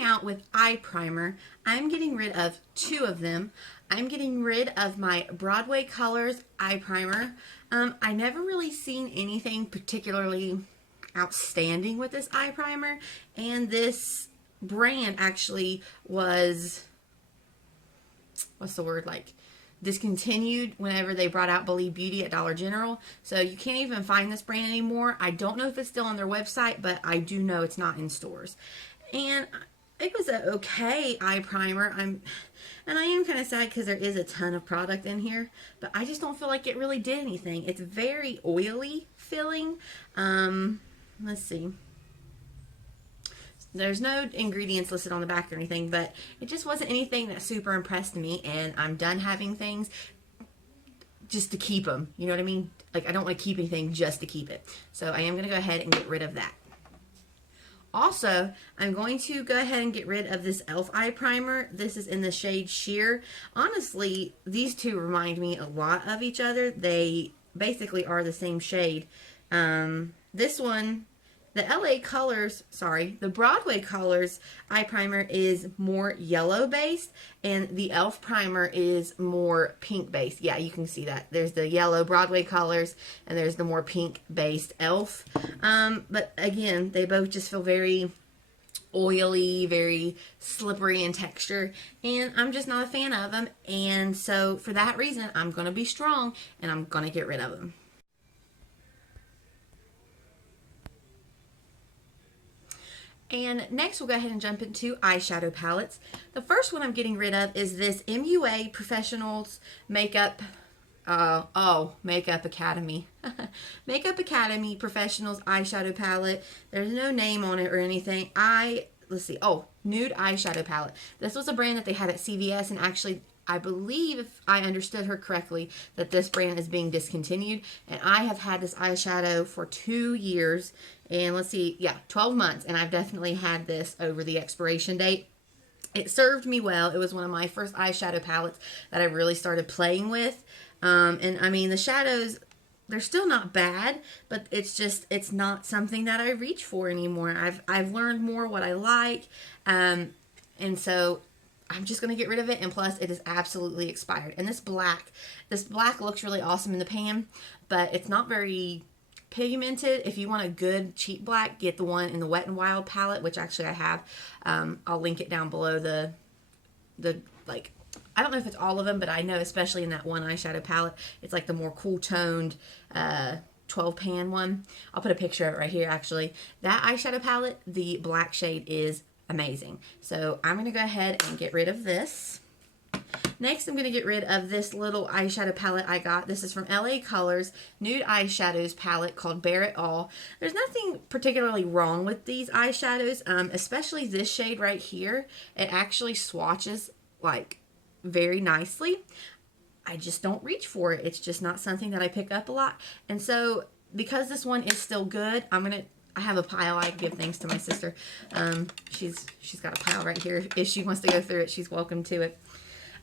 starting out with eye primer, I'm getting rid of two of them. I'm getting rid of my Broadway Colors eye primer. I never really seen anything particularly outstanding with this eye primer, and this brand actually was, what's the word, like discontinued whenever they brought out Believe Beauty at Dollar General. So you can't even find this brand anymore. I don't know if it's still on their website, but I do know it's not in stores. And it was an okay eye primer. And I am kind of sad because there is a ton of product in here, but I just don't feel like it really did anything. It's very oily feeling. Let's see. There's no ingredients listed on the back or anything, but it just wasn't anything that super impressed me, and I'm done having things just to keep them. You know what I mean? Like, I don't want to keep anything just to keep it. So I am going to go ahead and get rid of that. Also, I'm going to go ahead and get rid of this e.l.f. eye primer. This is in the shade Sheer. Honestly, these two remind me a lot of each other. They basically are the same shade. This one, the the Broadway Colors eye primer is more yellow based, and the e.l.f. primer is more pink based. Yeah, you can see that. There's the yellow Broadway Colors, and there's the more pink based e.l.f. But again, they both just feel very oily, very slippery in texture, and I'm just not a fan of them. And so for that reason, I'm going to be strong, and I'm going to get rid of them. And next we'll go ahead and jump into eyeshadow palettes. The first one I'm getting rid of is this MUA Professionals Makeup Academy. Makeup Academy Professionals eyeshadow palette. There's no name on it or anything. Let's see. Oh, Nude Eyeshadow Palette. This was a brand that they had at CVS, and actually I believe, if I understood her correctly, that this brand is being discontinued. And I have had this eyeshadow for 2 years. And let's see, yeah, 12 months. And I've definitely had this over the expiration date. It served me well. It was one of my first eyeshadow palettes that I really started playing with. And I mean, the shadows, they're still not bad, but it's not something that I reach for anymore. I've learned more what I like. And so I'm just going to get rid of it. And plus, it is absolutely expired. And this black looks really awesome in the pan, but it's not very pigmented. If you want a good cheap black, get the one in the Wet n Wild palette, which actually I have. I'll link it down below the like, I don't know if it's all of them, but I know especially in that one eyeshadow palette, it's like the more cool toned 12 pan one. I'll put a picture of it right here actually. That eyeshadow palette, the black shade is amazing. So I'm going to go ahead and get rid of this. Next, I'm going to get rid of this little eyeshadow palette I got. This is from LA Colors Nude Eyeshadows palette called Bare It All. There's nothing particularly wrong with these eyeshadows, especially this shade right here. It actually swatches like very nicely. I just don't reach for it. It's just not something that I pick up a lot. And so because this one is still good, I have a pile. I give thanks to my sister. She's got a pile right here. If she wants to go through it, she's welcome to it.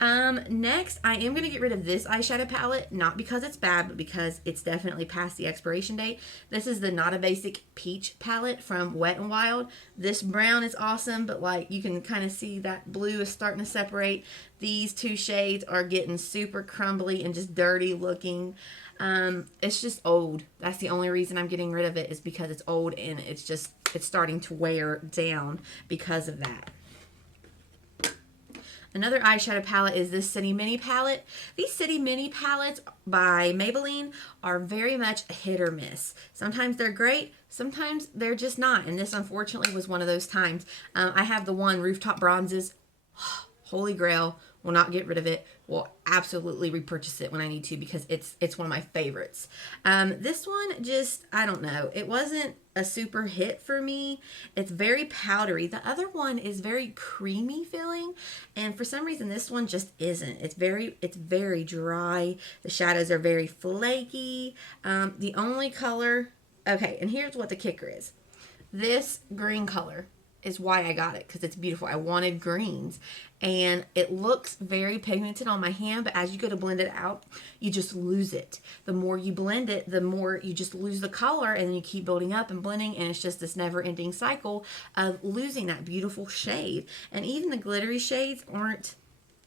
Next, I am going to get rid of this eyeshadow palette, not because it's bad, but because it's definitely past the expiration date. This is the Not a Basic Peach palette from Wet n Wild. This brown is awesome, but like you can kind of see that blue is starting to separate. These two shades are getting super crumbly and just dirty looking. It's just old. That's the only reason I'm getting rid of it, is because it's old and it's starting to wear down because of that. Another eyeshadow palette is this City Mini palette. These City Mini palettes by Maybelline are very much a hit or miss. Sometimes they're great, sometimes they're just not. And this unfortunately was one of those times. I have the one Rooftop Bronzes. Holy grail. Will not get rid of it. Will absolutely repurchase it when I need to, because it's one of my favorites. This one just, I don't know. It wasn't a super hit for me. It's very powdery. The other one is very creamy feeling, and for some reason this one just isn't. It's very dry. The shadows are very flaky. The only color, okay, and here's what the kicker is. This green color is why I got it, because it's beautiful. I wanted greens, and it looks very pigmented on my hand, but as you go to blend it out, you just lose it. The more you blend it, the more you just lose the color, and then you keep building up and blending, and it's just this never-ending cycle of losing that beautiful shade. And even the glittery shades aren't,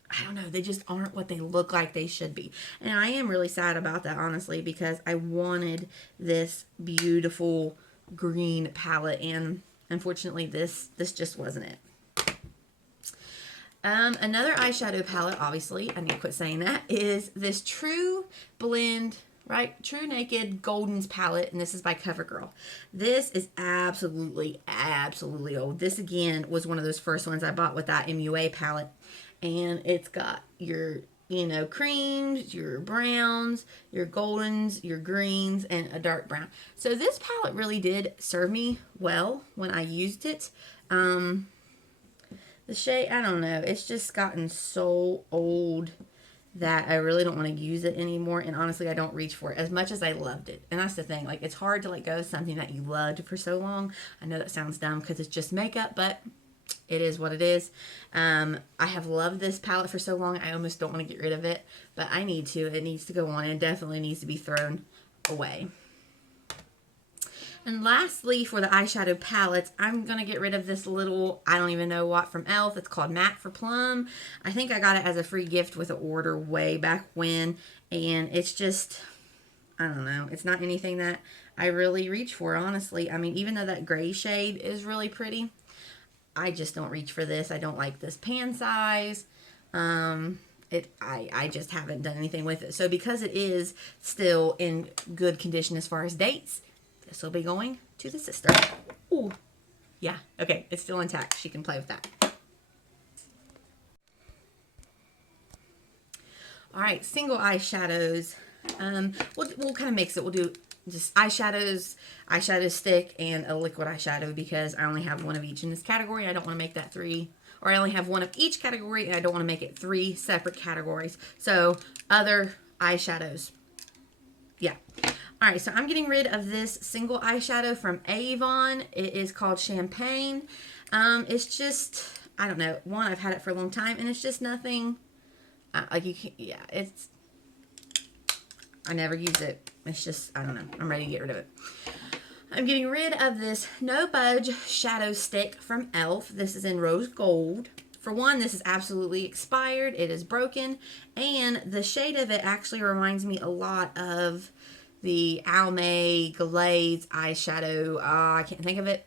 I don't know, they just aren't what they look like they should be. And I am really sad about that, honestly, because I wanted this beautiful green palette, and unfortunately this just wasn't it. Another eyeshadow palette, obviously, I need to quit saying that, is this True Blend, right? True Naked Goldens palette, and this is by CoverGirl. This is absolutely old. This, again, was one of those first ones I bought with that MUA palette, and it's got your, you know, creams, your browns, your goldens, your greens, and a dark brown. So this palette really did serve me well when I used it. The shade, I don't know, it's just gotten so old that I really don't want to use it anymore, and honestly, I don't reach for it as much as I loved it. And that's the thing, like, it's hard to let go of something that you loved for so long. I know that sounds dumb because it's just makeup, but it is what it is. I have loved this palette for so long, I almost don't want to get rid of it, but I need to. It needs to go on, and it definitely needs to be thrown away. And lastly, for the eyeshadow palettes, I'm going to get rid of this little, I don't even know what, from e.l.f. It's called Matte for Plum. I think I got it as a free gift with an order way back when, and it's just, I don't know, it's not anything that I really reach for, honestly. I mean, even though that gray shade is really pretty, I just don't reach for this. I don't like this pan size. I just haven't done anything with it. So because it is still in good condition as far as dates, this will be going to the sister. Ooh, yeah, okay, it's still intact. She can play with that. All right, single eyeshadows. We'll kind of mix it. We'll do just eyeshadows, eyeshadow stick, and a liquid eyeshadow because I only have one of each in this category. I don't want to make that three, or I only have one of each category, and I don't want to make it three separate categories. So other eyeshadows. Yeah. All right, so I'm getting rid of this single eyeshadow from Avon. It is called Champagne. It's just, I don't know. One, I've had it for a long time, and it's just nothing, like you can't, yeah, it's, I never use it. It's just, I don't know. I'm ready to get rid of it. I'm getting rid of this No Budge Shadow Stick from e.l.f. This is in Rose Gold. For one, this is absolutely expired. It is broken, and the shade of it actually reminds me a lot of the Almay Glaze eyeshadow. I can't think of it.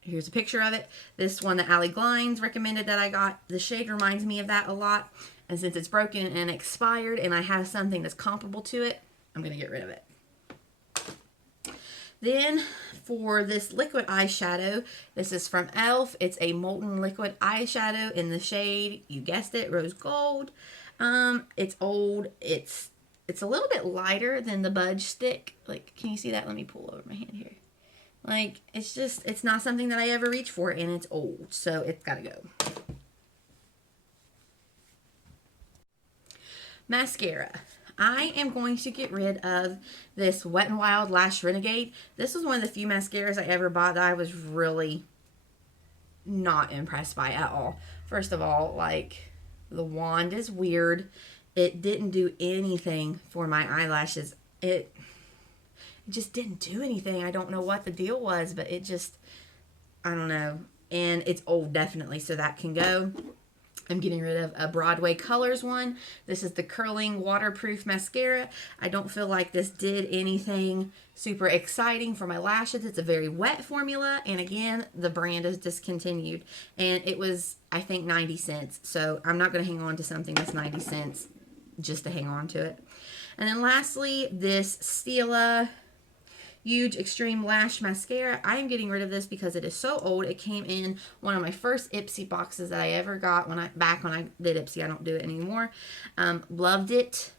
Here's a picture of it. This one that Allie Glines recommended that I got. The shade reminds me of that a lot. And since it's broken and expired and I have something that's comparable to it, I'm going to get rid of it. Then for this liquid eyeshadow, this is from e.l.f. It's a molten liquid eyeshadow in the shade, you guessed it, Rose Gold. It's old. It's a little bit lighter than the Budge stick. Like, can you see that? Let me pull over my hand here. Like, it's just, it's not something that I ever reach for, and it's old, so it's got to go. Mascara. I am going to get rid of this Wet n Wild Lash Renegade. This was one of the few mascaras I ever bought that I was really not impressed by at all. First of all, like, the wand is weird. It didn't do anything for my eyelashes. It just didn't do anything. I don't know what the deal was, but it just, I don't know. And it's old, definitely, so that can go. I'm getting rid of a Broadway Colors one. This is the Curling Waterproof Mascara. I don't feel like this did anything super exciting for my lashes. It's a very wet formula, and again, the brand is discontinued. And it was, I think, 90 cents. So I'm not going to hang on to something that's 90 cents just to hang on to it. And then lastly, this Stila Huge Extreme Lash Mascara. I am getting rid of this because it is so old. It came in one of my first Ipsy boxes that I ever got when I did Ipsy. I don't do it anymore. Loved it.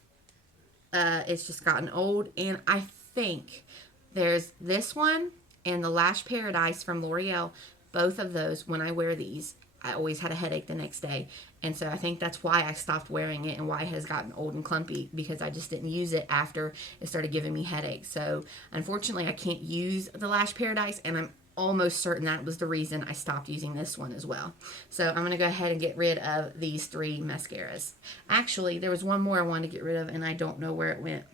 It's just gotten old. And I think there's this one and the Lash Paradise from L'Oreal. Both of those, when I wear these, I always had a headache the next day. And so I think that's why I stopped wearing it and why it has gotten old and clumpy, because I just didn't use it after it started giving me headaches. So unfortunately, I can't use the Lash Paradise, and I'm almost certain that was the reason I stopped using this one as well. So I'm going to go ahead and get rid of these 3 mascaras. Actually, there was one more I wanted to get rid of, and I don't know where it went.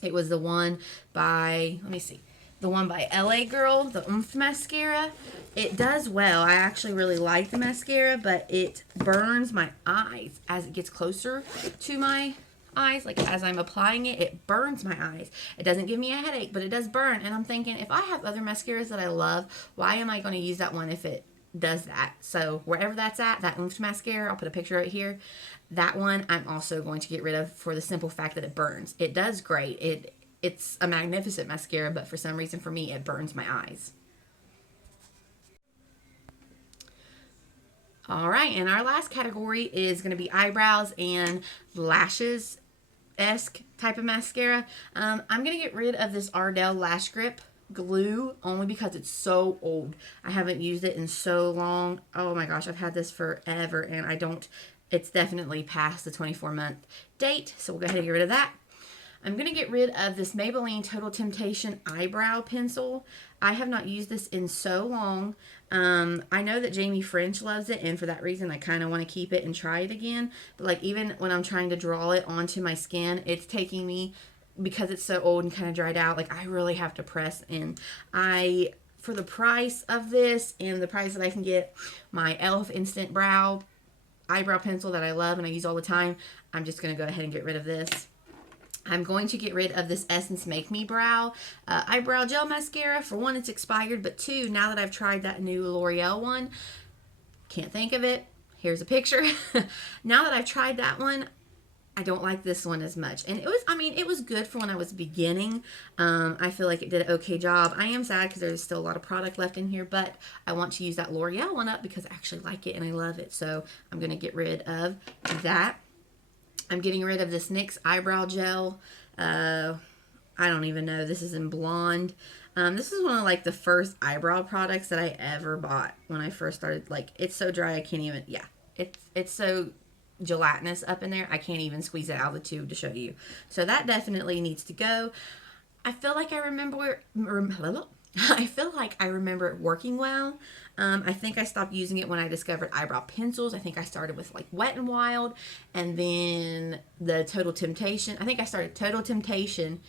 It was the one by, let me see, the one by LA Girl, the Oomph mascara. It does well. I actually really like the mascara, but it burns my eyes as it gets closer to my eyes. Like as I'm applying it, it burns my eyes. It doesn't give me a headache, but it does burn. And I'm thinking, if I have other mascaras that I love, why am I going to use that one if it does that? So wherever that's at, that Oomph mascara, I'll put a picture right here. That one I'm also going to get rid of for the simple fact that it burns. It does great. It's a magnificent mascara, but for some reason for me, it burns my eyes. All right, and our last category is going to be eyebrows and lashes-esque type of mascara. I'm going to get rid of this Ardell Lash Grip glue only because it's so old. I haven't used it in so long. Oh my gosh, I've had this forever, and it's definitely past the 24-month date, so we'll go ahead and get rid of that. I'm going to get rid of this Maybelline Total Temptation eyebrow pencil. I have not used this in so long. I know that Jamie French loves it, and for that reason, I kind of want to keep it and try it again. But like even when I'm trying to draw it onto my skin, it's taking me, because it's so old and kind of dried out, like I really have to press in. For the price of this and the price that I can get my e.l.f. Instant Brow eyebrow pencil that I love and I use all the time, I'm just going to go ahead and get rid of this. I'm going to get rid of this Essence Make Me Brow eyebrow gel mascara. For one, it's expired, but 2, now that I've tried that new L'Oreal one, can't think of it. Here's a picture. Now that I've tried that one, I don't like this one as much. And it was good for when I was beginning. I feel like it did an okay job. I am sad because there's still a lot of product left in here, but I want to use that L'Oreal one up because I actually like it and I love it. So I'm going to get rid of that. I'm getting rid of this NYX eyebrow gel. I don't even know. This is in blonde. This is one of like the first eyebrow products that I ever bought when I first started. Like, it's so dry I can't even, yeah. It's so gelatinous up in there. I can't even squeeze it out of the tube to show you. So that definitely needs to go. I feel like I remember it working well. I think I stopped using it when I discovered eyebrow pencils. I think I started with like Wet n Wild, and then the Total Temptation. I think I started Total Temptation,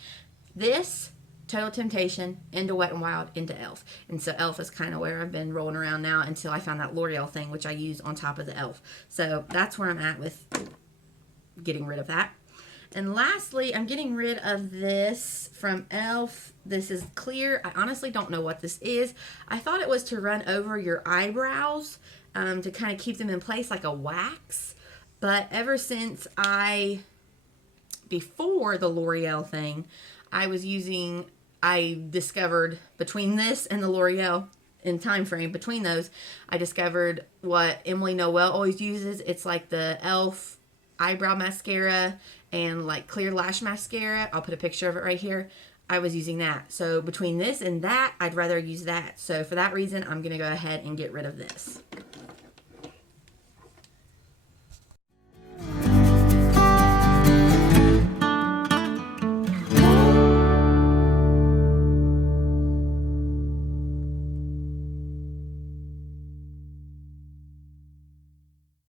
Total Temptation, into Wet n Wild, into e.l.f. And so e.l.f. is kind of where I've been rolling around now until I found that L'Oreal thing, which I use on top of the e.l.f. So that's where I'm at with getting rid of that. And lastly, I'm getting rid of this from e.l.f. This is clear. I honestly don't know what this is. I thought it was to run over your eyebrows to kind of keep them in place like a wax. But ever since before the L'Oreal thing, I discovered between this and the L'Oreal, in time frame between those, I discovered what Emily Noel always uses. It's like the e.l.f. eyebrow mascara and like clear lash mascara. I'll put a picture of it right here. I was using that. So between this and that, I'd rather use that. So for that reason, I'm going to go ahead and get rid of this.